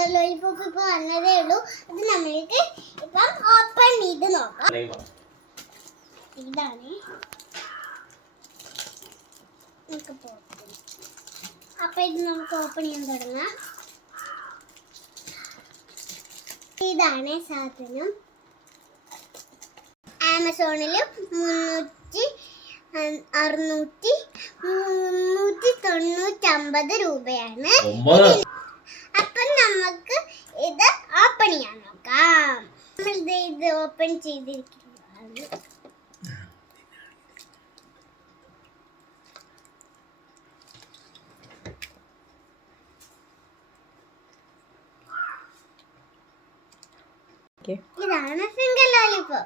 Finger lollipop ഇപ്പൊ വന്നതേ ഉള്ളൂ. അത് നമ്മൾക്ക് ഇപ്പം ഓപ്പൺ ചെയ്ത് നോക്കാം. ഇതാണ് അപ്പൊ ഇത് നമുക്ക് ഓപ്പൺ ചെയ്യാൻ തുടങ്ങാം. ഇതാണ് സാധനം. ആമസോണില് 399 രൂപയാണ്. അപ്പൊ നമുക്ക് ഇത് ഓപ്പൺ ചെയ്യാൻ നോക്കാം. നമ്മൾ ഇത് ഓപ്പൺ ചെയ്തിരിക്കുന്നതാണ്. ഇതാണ് ഫിംഗർ ലോലിപോപ്പ്.